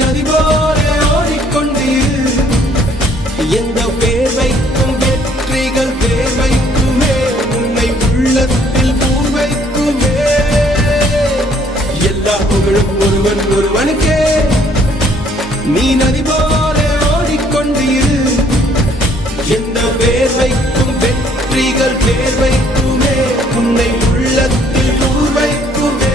நதி போல ஓடிக்கொண்டீர். எந்த பேர் வைக்கும் வெற்றிகள் பேர் வைக்குமே, உன்னை உள்ளத்தில் பூர் வைக்குமே. எல்லா புகழும் ஒருவன் ஒருவனுக்கே. நீ நதி போல ஓடிக்கொண்டீர். எந்த பேர் வைக்கும் வெற்றிகள் பேர் வைக்குமே, உன்னை உள்ளத்தில் பூர் வைக்குமே.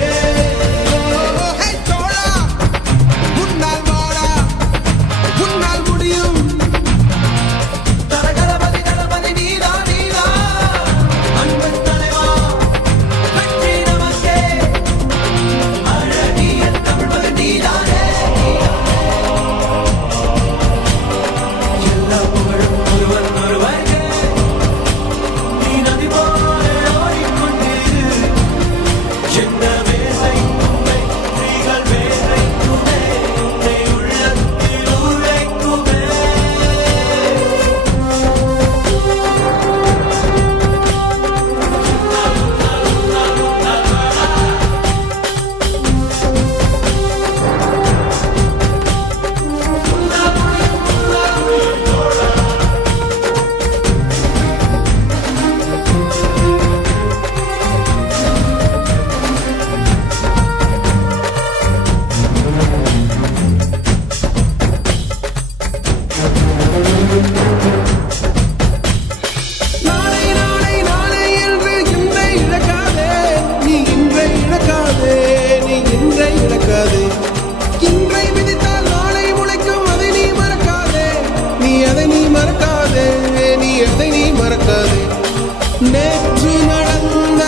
நேற்று நடந்த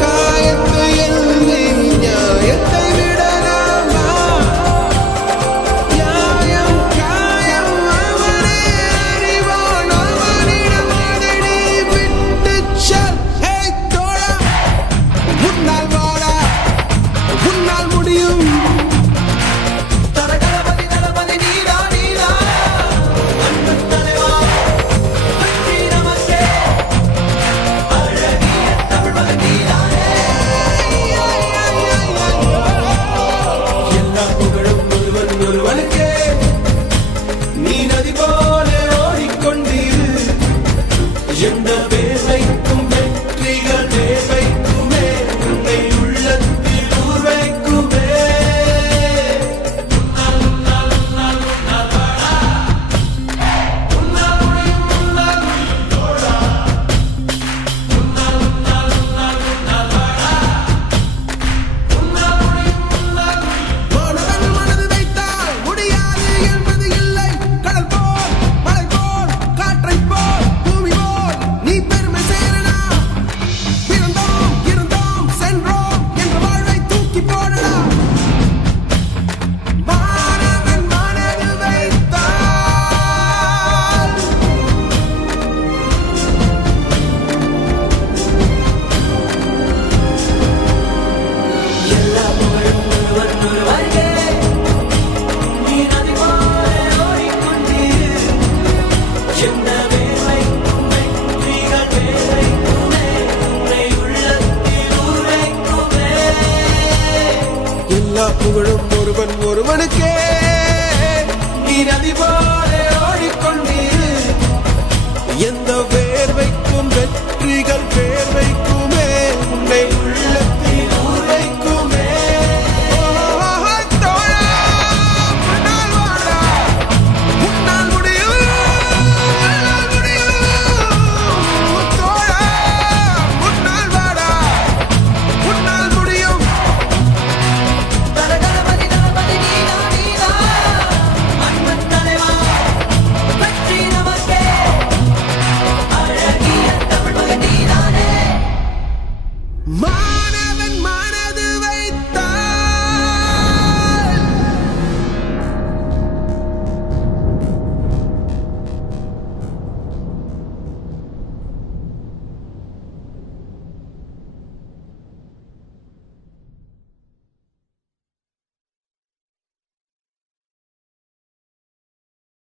காயத்தை எழுதி நியாயத்தை விடலாமா? நியாயம் காயம் அவனே அறிவான், அவனிடம் அதை நீ விட்டுச் செல். ஹே தோழா, உன்னால் வாடா, உன்னால் முடியும். எந்த பேர் வைக்கும் வெற்றிகள் பேர் வைக்குமே, உன்னை உள்ளத்தில் ஊர் வைக்குமே. மனது வைத்தால் முடியாது என்பது இல்லை. கடல் போல் மலை போல் காற்றை போல் பூமி போல் நீ பெருமை சேரனா. பிறந்தோம் இருந்தோம் சென்றோம் என்ற வாழ்வை தூக்கி போடடா. மாணவன் மனது வைத்தால் எல்லா புகழும் ஒருவன் ஒருவனுக்கே. நீ நதி போல ஓடிக்கொண்டீர். எந்த பேர் வைக்கும் வெற்றிகள் பேர் வைக்குமே, உன்னை உள்ளத்தில் ஊர் வைக்குமே. எல்லா புகழும் ஒருவன் ஒருவனுக்கே. நீ நதி போல